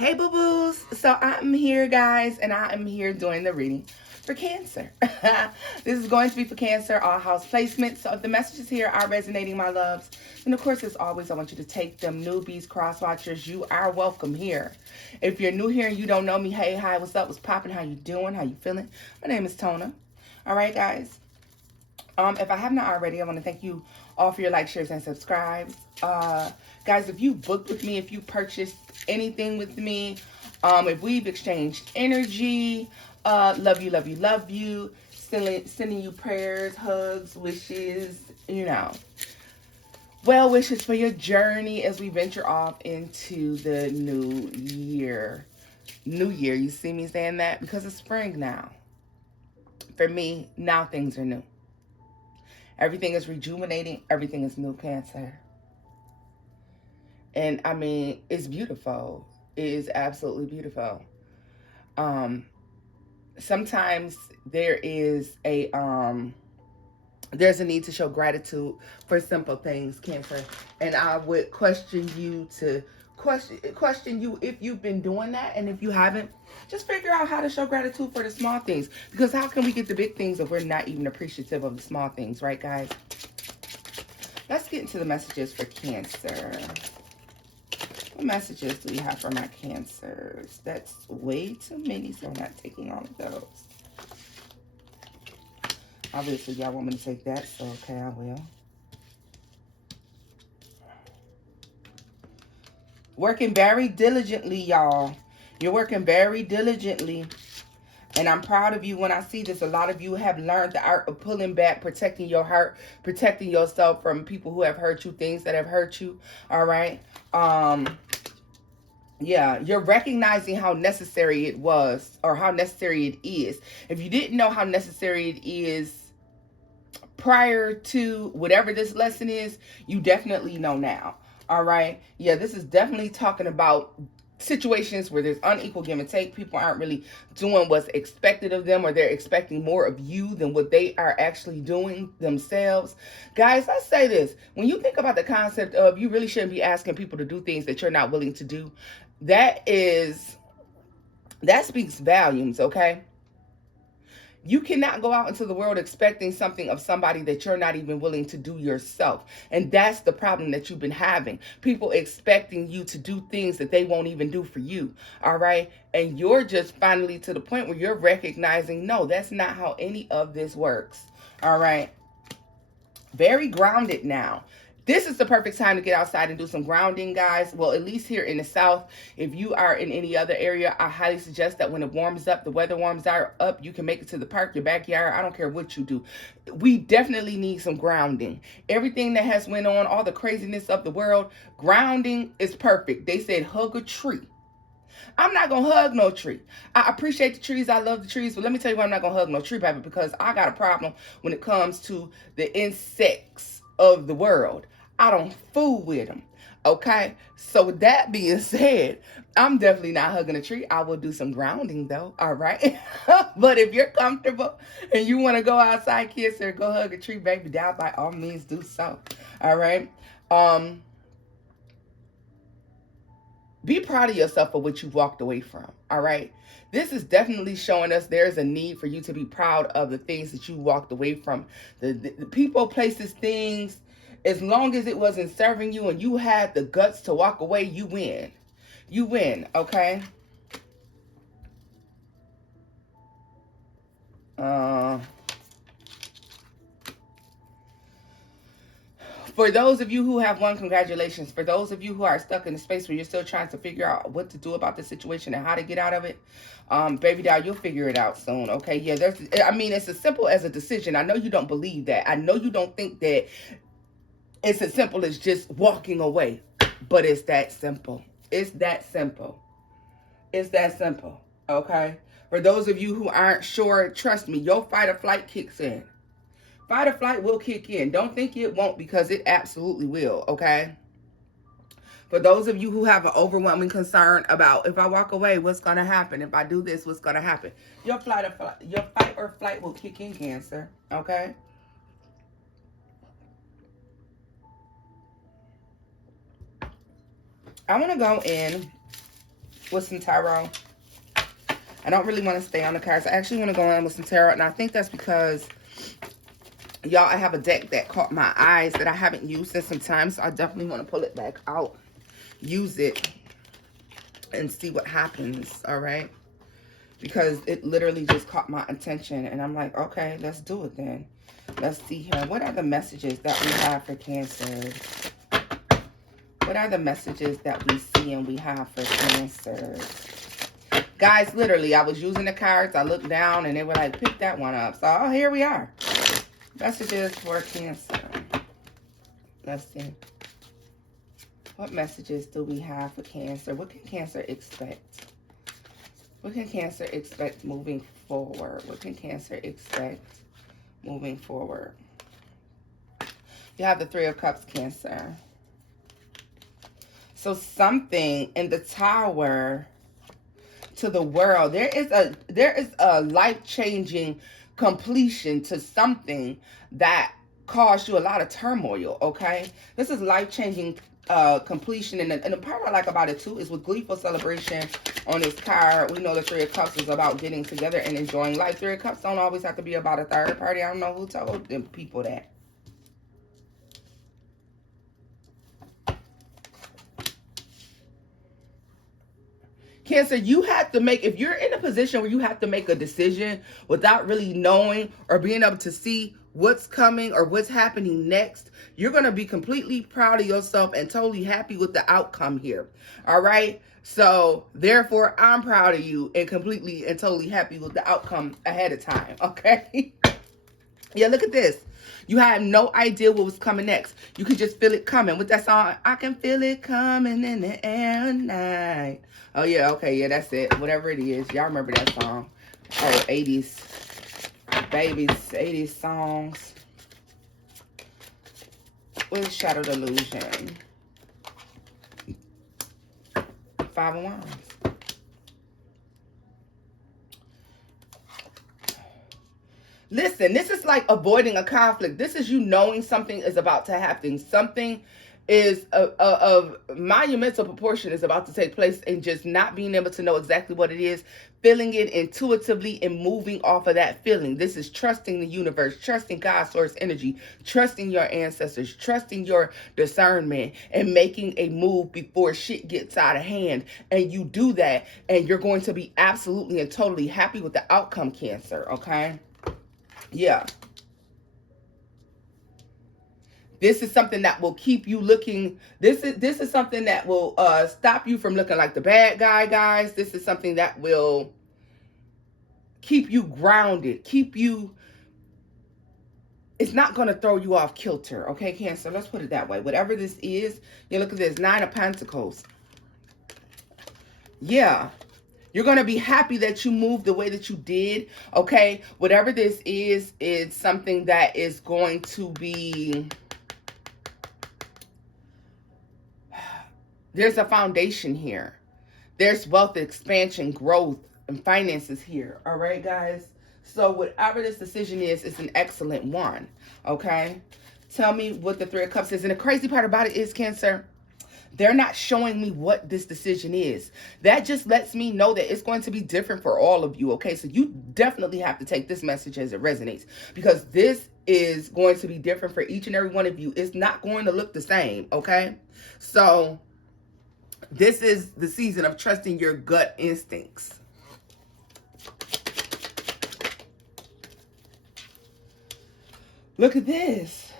Hey boo-boos. So I'm here, guys, and I am here doing the reading for Cancer. This is going to be for Cancer, all house placements. So if the messages here are resonating, my loves, and of course, as always, I want you to take them. Newbies, cross-watchers, you are welcome here. If you're new here and you don't know me, hey, hi, what's up, what's popping, how you doing, how you feeling? My name is Tona. All right, guys. If I have not already, I want to thank you all for your likes, shares, and subscribes. Guys, if you booked with me, if you purchased anything with me, if we've exchanged energy, love you, love you, love you. Sending you prayers, hugs, wishes, well wishes for your journey as we venture off into the new year. New year, you see me saying that? Because it's spring now. For me, now things are new. Everything is rejuvenating. Everything is new, Cancer. And I mean, it's beautiful. It is absolutely beautiful. Sometimes there's a need to show gratitude for simple things, Cancer. And I would question you if you've been doing that, and if you haven't, just figure out how to show gratitude for the small things. Because how can we get the big things if we're not even appreciative of the small things, right, guys? Let's get into the messages for Cancer. What messages do we have for my Cancers? That's way too many, so I'm not taking all of those. Obviously, y'all want me to take that, so okay, I will. Working very diligently, y'all. You're working very diligently. And I'm proud of you when I see this. A lot of you have learned the art of pulling back, protecting your heart, protecting yourself from people who have hurt you, things that have hurt you. All right. Yeah, you're recognizing how necessary it was, or how necessary it is. If you didn't know how necessary it is prior to whatever this lesson is, you definitely know now. All right. Yeah, this is definitely talking about situations where there's unequal give and take. People aren't really doing what's expected of them, or they're expecting more of you than what they are actually doing themselves. Guys, I say this. When you think about the concept of you really shouldn't be asking people to do things that you're not willing to do, that speaks volumes, okay? You cannot go out into the world expecting something of somebody that you're not even willing to do yourself. And that's the problem that you've been having. People expecting you to do things that they won't even do for you. All right. And you're just finally to the point where you're recognizing, no, that's not how any of this works. All right. Very grounded now. This is the perfect time to get outside and do some grounding, guys. Well, at least here in the South. If you are in any other area, I highly suggest that when it warms up, the weather warms up, you can make it to the park, your backyard. I don't care what you do. We definitely need some grounding. Everything that has went on, all the craziness of the world, grounding is perfect. They said hug a tree. I'm not going to hug no tree. I appreciate the trees. I love the trees. But let me tell you why I'm not going to hug no tree, baby. Because I got a problem when it comes to the insects of the world. I don't fool with them. Okay? So with that being said, I'm definitely not hugging a tree. I will do some grounding, though. All right? But if you're comfortable and you want to go outside, kiss, or go hug a tree, baby, down, by all means, do so. All right? Be proud of yourself for what you walked away from. All right. This is definitely showing us there's a need for you to be proud of the things that you walked away from. The people, places, things. As long as it wasn't serving you and you had the guts to walk away, you win. You win. Okay. For those of you who have won, congratulations. For those of you who are stuck in a space where you're still trying to figure out what to do about the situation and how to get out of it, baby doll, you'll figure it out soon, okay? Yeah, it's as simple as a decision. I know you don't believe that. I know you don't think that it's as simple as just walking away, but it's that simple. It's that simple. It's that simple, okay? For those of you who aren't sure, trust me, your fight or flight kicks in. Fight or flight will kick in. Don't think it won't, because it absolutely will, okay? For those of you who have an overwhelming concern about, if I walk away, what's going to happen? If I do this, what's going to happen? Your fight or flight will kick in, Cancer, okay? I want to go in with some tarot. I don't really want to stay on the cards. I actually want to go on with some tarot. And I think that's because, y'all, I have a deck that caught my eyes that I haven't used in some time. So I definitely want to pull it back out, use it, and see what happens. All right. Because it literally just caught my attention. And I'm like, okay, let's do it then. Let's see here. What are the messages that we have for Cancer? What are the messages that we see and we have for Cancer? Guys, literally, I was using the cards. I looked down and they were like, pick that one up. So, oh, here we are. Messages for Cancer. Let's see. What messages do we have for Cancer? What can Cancer expect? What can Cancer expect moving forward? What can Cancer expect moving forward? You have the Three of Cups, Cancer. So something in the Tower to the world. There is a life-changing completion to something that caused you a lot of turmoil, okay? This is life-changing completion. And the part I like about it, too, is with gleeful celebration on this card. We know the Three of Cups is about getting together and enjoying life. Three of Cups don't always have to be about a third party. I don't know who told them people that. Cancer, you have to make, if you're in a position where you have to make a decision without really knowing or being able to see what's coming or what's happening next, you're going to be completely proud of yourself and totally happy with the outcome here. All right. So therefore, I'm proud of you and completely and totally happy with the outcome ahead of time. Okay. Yeah, look at this. You had no idea what was coming next. You could just feel it coming. With that song, I can feel it coming in the air tonight. Oh, yeah, okay, yeah, that's it. Whatever it is. Y'all remember that song. Oh, 80s. Babies, 80s songs. With Shadow Delusion. Five of Wands. Listen, this is like avoiding a conflict. This is you knowing something is about to happen. Something is of monumental proportion is about to take place, and just not being able to know exactly what it is, feeling it intuitively and moving off of that feeling. This is trusting the universe, trusting God's source energy, trusting your ancestors, trusting your discernment, and making a move before shit gets out of hand. And you do that, and you're going to be absolutely and totally happy with the outcome, Cancer, okay? Yeah. This is something that will keep you looking. This is something that will stop you from looking like the bad guy, guys. This is something that will keep you grounded, keep you. It's not going to throw you off kilter, okay, Cancer? Let's put it that way. Whatever this is, you look at this, Nine of Pentacles. Yeah. You're going to be happy that you moved the way that you did, okay? Whatever this is, it's something that is going to be... There's a foundation here. There's wealth, expansion, growth, and finances here. All right, guys? So whatever this decision is, it's an excellent one. Okay? Tell me what the Three of Cups is. And the crazy part about it is, Cancer, they're not showing me what this decision is. That just lets me know that it's going to be different for all of you. Okay? So you definitely have to take this message as it resonates. Because this is going to be different for each and every one of you. It's not going to look the same. Okay? So... this is the season of trusting your gut instincts. Look at this.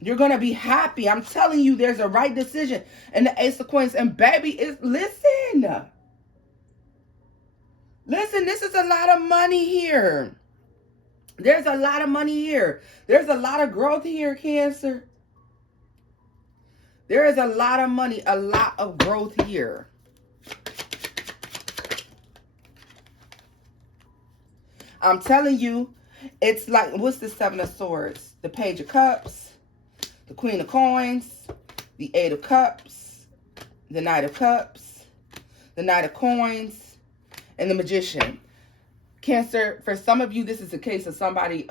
You're going to be happy. I'm telling you, there's a right decision. And the Ace of Coins. And baby, listen. Listen, this is a lot of money here. There's a lot of money here. There's a lot of growth here, Cancer. There is a lot of money, a lot of growth here. I'm telling you, it's like, what's the Seven of Swords? The Page of Cups, the Queen of Coins, the Eight of Cups, the Knight of Cups, the Knight of Coins, and the Magician. Cancer, for some of you, this is a case of somebody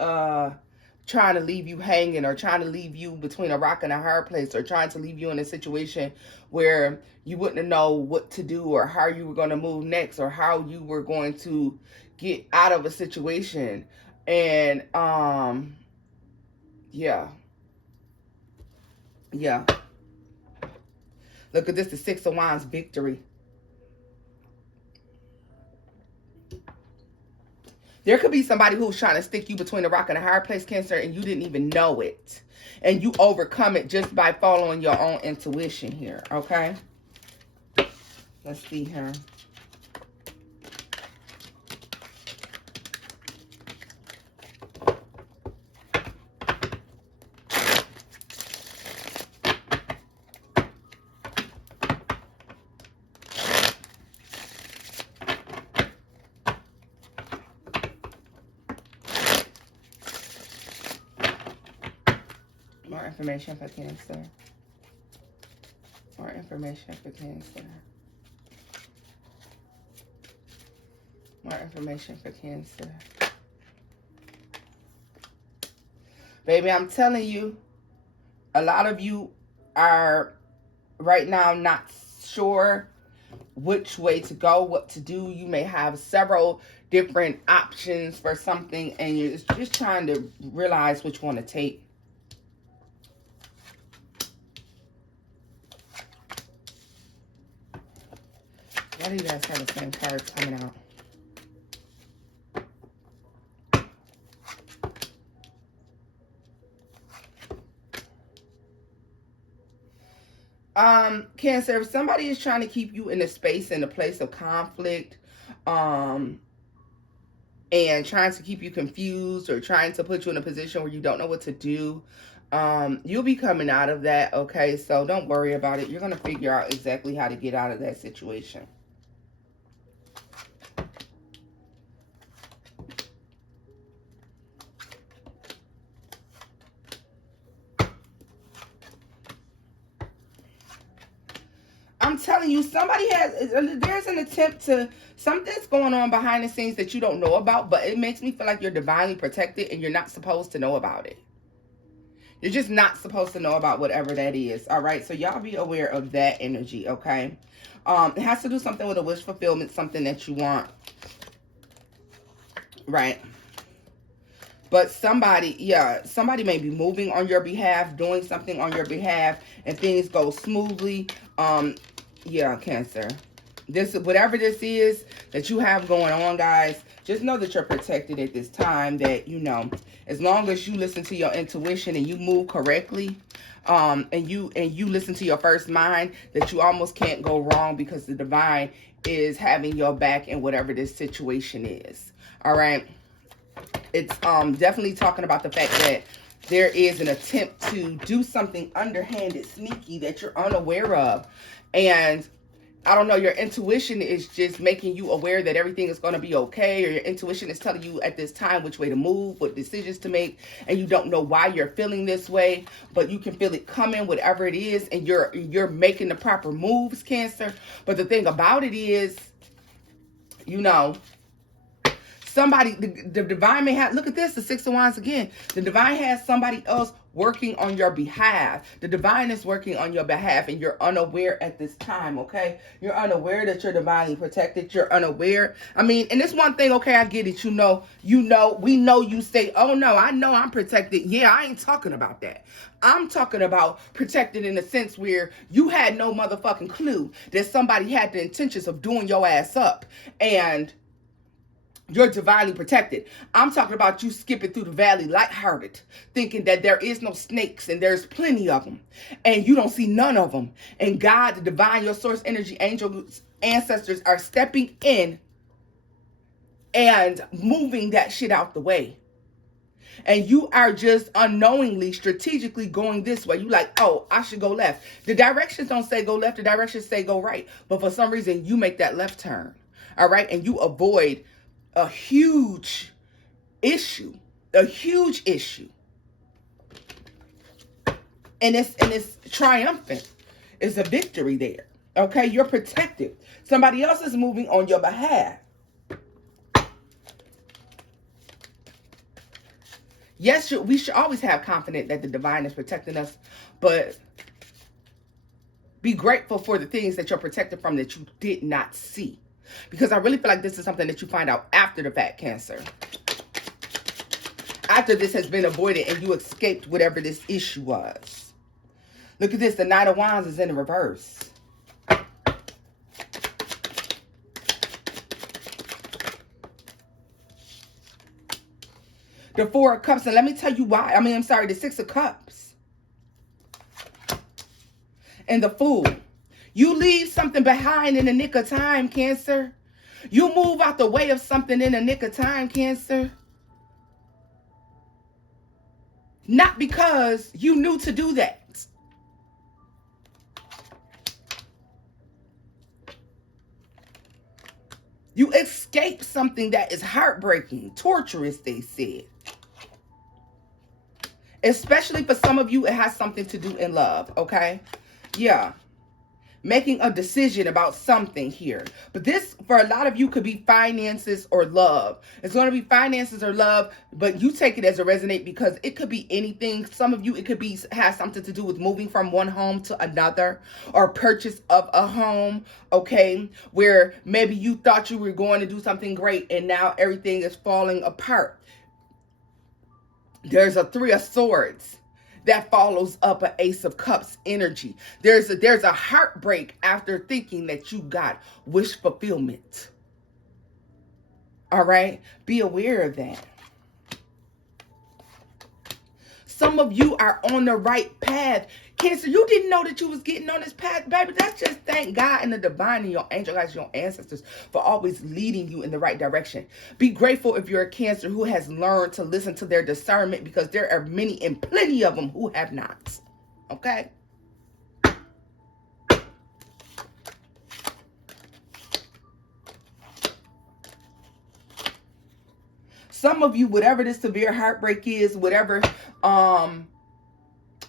trying to leave you hanging, or trying to leave you between a rock and a hard place, or trying to leave you in a situation where you wouldn't know what to do, or how you were going to move next, or how you were going to get out of a situation. And yeah. Look at this, the Six of Wands, victory. There could be somebody who's trying to stick you between a rock and a hard place, Cancer, and you didn't even know it. And you overcome it just by following your own intuition here, okay? Let's see here. More information for Cancer. More information for Cancer. More information for Cancer. Baby, I'm telling you, a lot of you are right now not sure which way to go, what to do. You may have several different options for something, and you're just trying to realize which one to take. Why do you guys have the same cards coming out? Cancer, if somebody is trying to keep you in a space, in a place of conflict, and trying to keep you confused, or trying to put you in a position where you don't know what to do, you'll be coming out of that, okay? So don't worry about it. You're going to figure out exactly how to get out of that situation. I'm telling you, there's an attempt to, something's going on behind the scenes that you don't know about, but it makes me feel like you're divinely protected and you're not supposed to know about it. You're just not supposed to know about whatever that is, all right? So y'all be aware of that energy, okay? It has to do something with a wish fulfillment, something that you want, right? But somebody may be moving on your behalf, doing something on your behalf, and things go smoothly. Yeah, Cancer. Whatever this is that you have going on, guys, just know that you're protected at this time. That, you know, as long as you listen to your intuition and you move correctly, and you listen to your first mind, that you almost can't go wrong, because the divine is having your back in whatever this situation is. All right. It's definitely talking about the fact that there is an attempt to do something underhanded, sneaky, that you're unaware of. And I don't know, your intuition is just making you aware that everything is going to be okay, or your intuition is telling you at this time which way to move, what decisions to make, and you don't know why you're feeling this way, but you can feel it coming, whatever it is, and you're making the proper moves, Cancer. But the thing about it is, you know, somebody, the divine may have, look at this, the Six of Wands again. The divine has somebody else working on your behalf. The divine is working on your behalf, and you're unaware at this time, okay? You're unaware that you're divinely protected. You're unaware. I mean, and this one thing, okay, I get it. We know you say, oh no, I know I'm protected. Yeah, I ain't talking about that. I'm talking about protected in the sense where you had no motherfucking clue that somebody had the intentions of doing your ass up, and you're divinely protected. I'm talking about you skipping through the valley lighthearted, thinking that there is no snakes and there's plenty of them, and you don't see none of them. And God, the divine, your source energy, angels, ancestors are stepping in and moving that shit out the way. And you are just unknowingly, strategically going this way. You like, oh, I should go left. The directions don't say go left. The directions say go right. But for some reason, you make that left turn. All right. And you avoid a huge issue. And it's triumphant. It's a victory there. Okay. You're protected. Somebody else is moving on your behalf. Yes, we should always have confidence that the divine is protecting us, but be grateful for the things that you're protected from that you did not see. Because I really feel like this is something that you find out after the fact, Cancer. After this has been avoided and you escaped whatever this issue was. Look at this. The Knight of Wands is in the reverse. The Four of Cups. And let me tell you why. The Six of Cups. And the Fool. You leave something behind in the nick of time, Cancer. You move out the way of something in the nick of time, Cancer. Not because you knew to do that. You escape something that is heartbreaking, torturous, they said. Especially for some of you, it has something to do in love, okay? Yeah. Making a decision about something here. But this, for a lot of you, could be finances or love. It's going to be finances or love, but you take it as a resonate because it could be anything. Some of you, it could be has something to do with moving from one home to another or purchase of a home, okay? Where maybe you thought you were going to do something great and now everything is falling apart. There's a Three of Swords that follows up an Ace of Cups energy. There's a heartbreak after thinking that you got wish fulfillment. All right? Be aware of that. Some of you are on the right path. Cancer, you didn't know that you was getting on this path, baby. That's just thank God and the divine and your angel guys, your ancestors for always leading you in the right direction. Be grateful if you're a Cancer who has learned to listen to their discernment because there are many and plenty of them who have not. Okay? Some of you, whatever this severe heartbreak is, whatever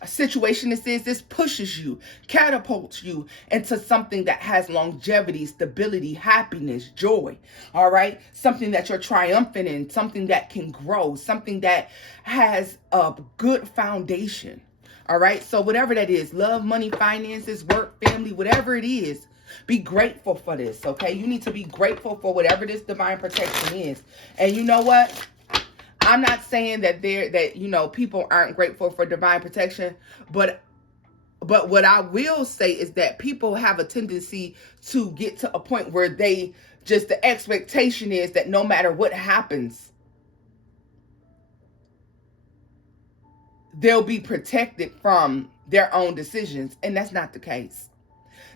situation this pushes you, catapults you into something that has longevity, stability, happiness, joy. All right? Something that you're triumphant in, something that can grow, something that has a good foundation. All right? So whatever that is, love, money, finances, work, family, whatever it is, be grateful for this, okay? You need to be grateful for whatever this divine protection is. And you know what? I'm not saying that people aren't grateful for divine protection, but what I will say is that people have a tendency to get to a point where the expectation is that no matter what happens, they'll be protected from their own decisions. And that's not the case.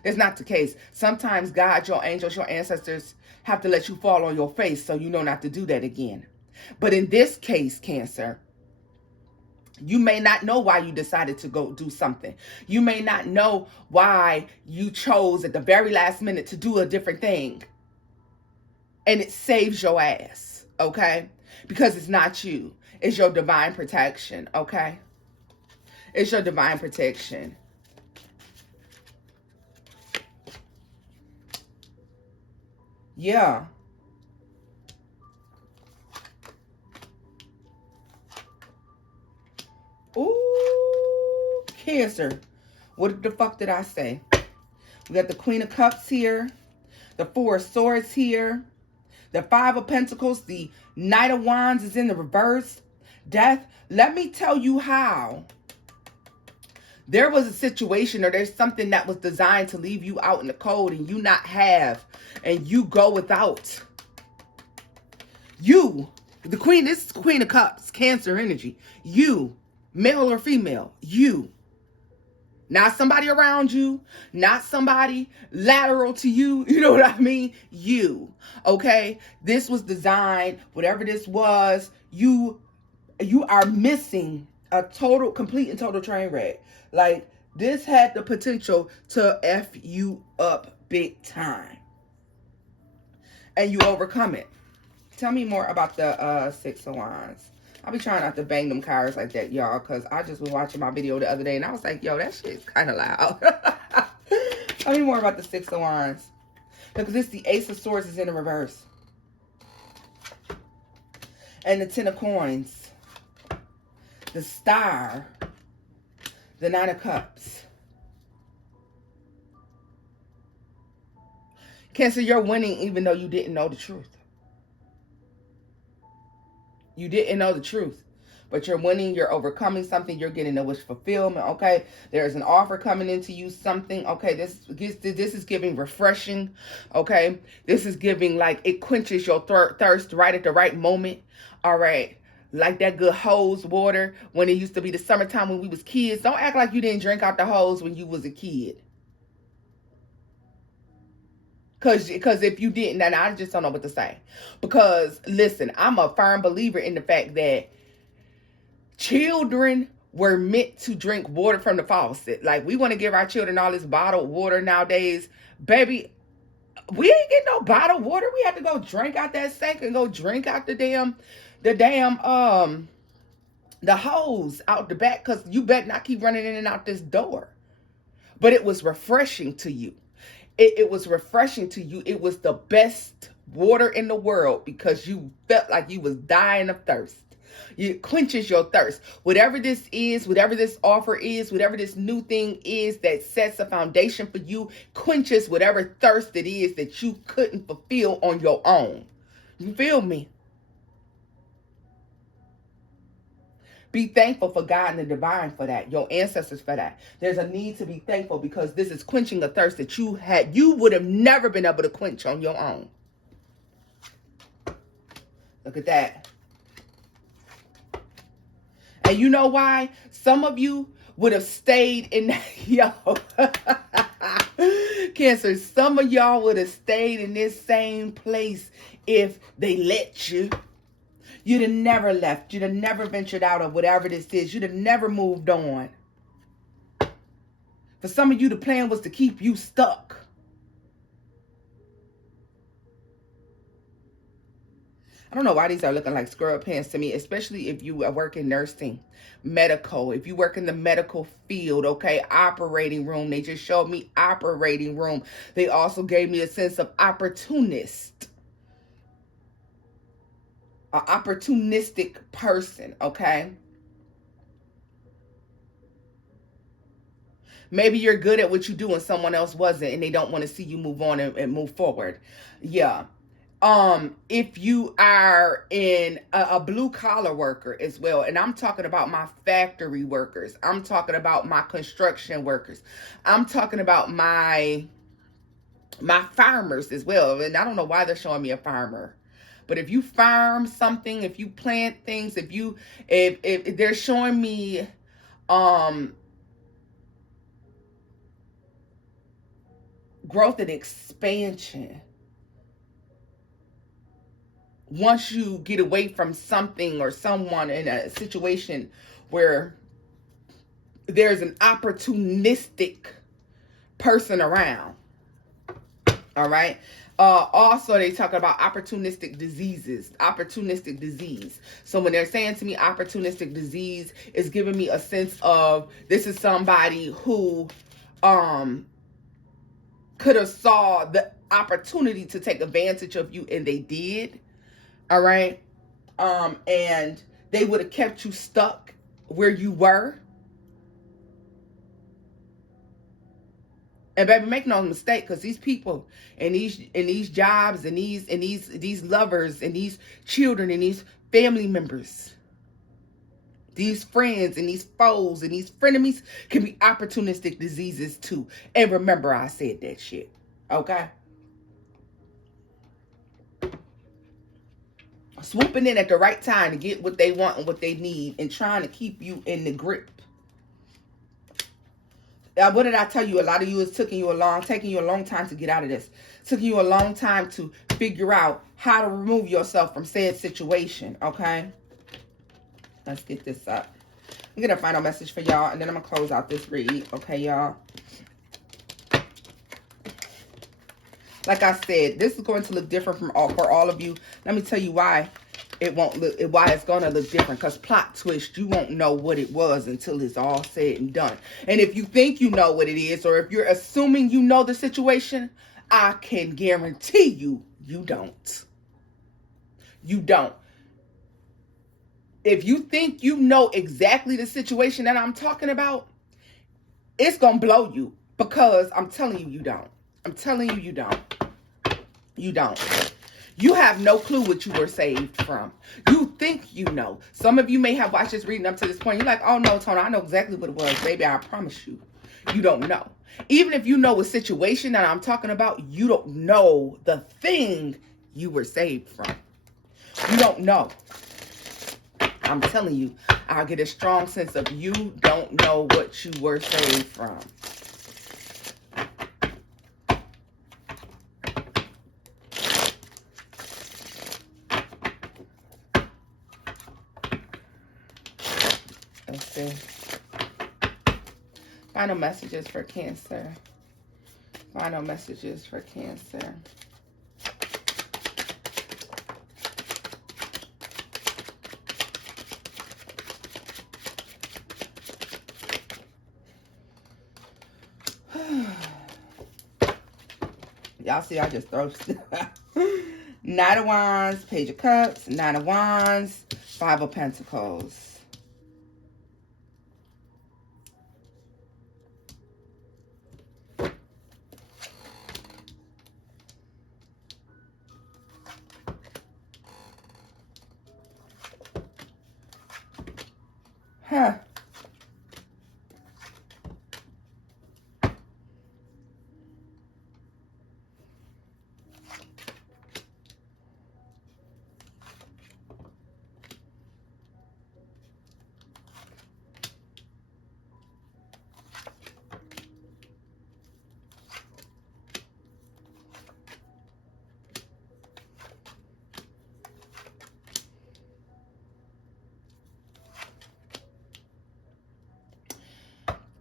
That's not the case. Sometimes God, your angels, your ancestors have to let you fall on your face so you know not to do that again. But in this case, Cancer, you may not know why you decided to go do something. You may not know why you chose at the very last minute to do a different thing. And it saves your ass, okay? Because it's not you. It's your divine protection, okay? It's your divine protection. Yeah. Ooh, Cancer. What the fuck did I say? We got the Queen of Cups here. The Four of Swords here. The Five of Pentacles. The Knight of Wands is in the reverse. Death. Let me tell you how. There was a situation or there's something that was designed to leave you out in the cold and you not have. And you go without. You. The Queen. This is Queen of Cups. Cancer energy. You. Male or female, you. Not somebody around you, not somebody lateral to you, you know what I mean? You, okay? This was designed, whatever this was, you are missing a complete and total train wreck. Like, this had the potential to F you up big time. And you overcome it. Tell me more about the Six of Wands. I'll be trying not to bang them cards like that, y'all, because I just was watching my video the other day, and I was like, yo, that shit's kind of loud. Tell me more about the Six of Wands. Because this, the Ace of Swords is in the reverse. And the Ten of Coins. the Star, the Nine of Cups. Cancer, you're winning even though you didn't know the truth. You didn't know the truth. But you're winning, you're overcoming something, you're getting a wish fulfillment, okay? There's an offer coming into you, something, okay? This is giving refreshing, okay? This is giving, like, it quenches your thirst right at the right moment, all right? Like that good hose water when it used to be the summertime when we was kids. Don't act like you didn't drink out the hose when you was a kid. Because if you didn't, then I just don't know what to say. Because, listen, I'm a firm believer in the fact that children were meant to drink water from the faucet. Like, we want to give our children all this bottled water nowadays. Baby, we ain't getting no bottled water. We have to go drink out that sink and go drink out the hose out the back, because you better not keep running in and out this door. But it was refreshing to you. It was refreshing to you. It was the best water in the world because you felt like you was dying of thirst. It quenches your thirst. Whatever this is, whatever this offer is, whatever this new thing is that sets a foundation for you, quenches whatever thirst it is that you couldn't fulfill on your own. You feel me? Be thankful for God and the divine for that, your ancestors for that. There's a need to be thankful because this is quenching a thirst that you would have never been able to quench on your own. Look at that. And you know why? Some of you would have stayed in Cancer, some of y'all would have stayed in this same place if they let you. You'd have never left. You'd have never ventured out of whatever this is. You'd have never moved on. For some of you, the plan was to keep you stuck. I don't know why these are looking like squirrel pants to me, especially if you work in nursing, medical, if you work in the medical field, okay, operating room. They just showed me operating room. They also gave me a sense of opportunist. An opportunistic person, okay? Maybe you're good at what you do and someone else wasn't, and they don't want to see you move on and move forward. Yeah. If you are in a blue collar worker as well, and I'm talking about my factory workers, I'm talking about my construction workers, I'm talking about my farmers as well. And I don't know why they're showing me a farmer. But if you farm something, if you plant things, if they're showing me growth and expansion. Once you get away from something or someone in a situation where there's an opportunistic person around. All right. Also, they talk about opportunistic disease. So when they're saying to me opportunistic disease, it's giving me a sense of this is somebody who could have saw the opportunity to take advantage of you, and they did. All right. And they would have kept you stuck where you were. And baby, make no mistake, because these people and these jobs and these lovers and these children and these family members, these friends and these foes and these frenemies can be opportunistic diseases too. And remember, I said that shit. Okay? Swooping in at the right time to get what they want and what they need and trying to keep you in the grip. What did I tell you? A lot of you, it's taking you a long time to get out of this. Took you a long time to figure out how to remove yourself from said situation, okay? Let's get this up. I'm going to find a final message for y'all, and then I'm going to close out this read, okay, y'all? Like I said, this is going to look different for all of you. Let me tell you why why it's going to look different. Because plot twist, you won't know what it was until it's all said and done. And if you think you know what it is, or if you're assuming you know the situation, I can guarantee you, you don't. You don't. If you think you know exactly the situation that I'm talking about, it's going to blow you, because I'm telling you, you don't. I'm telling you, you don't. You don't. You have no clue what you were saved from. You think you know. Some of you may have watched this reading up to this point. You're like, oh no, Tona, I know exactly what it was. Baby, I promise you. You don't know. Even if you know a situation that I'm talking about, you don't know the thing you were saved from. You don't know. I'm telling you, I get a strong sense of you don't know what you were saved from. Let's see. Final messages for Cancer. Final messages for Cancer. Y'all see, I just throw Knight of Wands, Page of Cups, Nine of Wands, Five of Pentacles. Huh.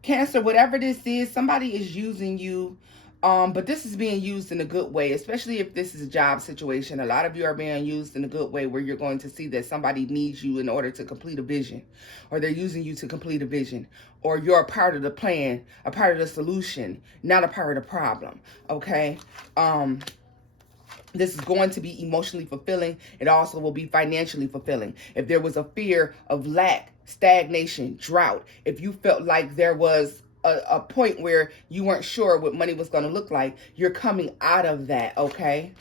Cancer, whatever this is, somebody is using you. But this is being used in a good way, especially if this is a job situation. A lot of you are being used in a good way, where you're going to see that somebody needs you in order to complete a vision, or they're using you to complete a vision, or you're a part of the plan, a part of the solution, not a part of the problem. Okay. This is going to be emotionally fulfilling. It also will be financially fulfilling. If there was a fear of lack, stagnation, drought, if you felt like there was a point where you weren't sure what money was going to look like, you're coming out of that, okay?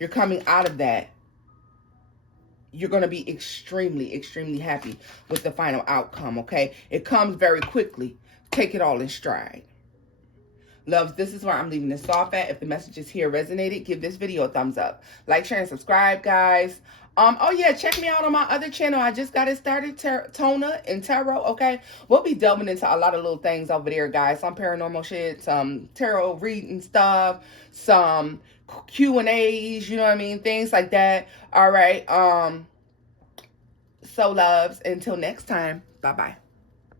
You're coming out of that. You're going to be extremely, extremely happy with the final outcome, okay? It comes very quickly. Take it all in stride. Loves, this is where I'm leaving this off at. If the messages here resonated, give this video a thumbs up. Like, share, and subscribe, guys. Oh yeah, check me out on my other channel. I just got it started, Tona and Tarot, okay? We'll be delving into a lot of little things over there, guys. Some paranormal shit, some tarot reading stuff, some Q&As, you know what I mean? Things like that. All right. So loves, until next time, bye-bye.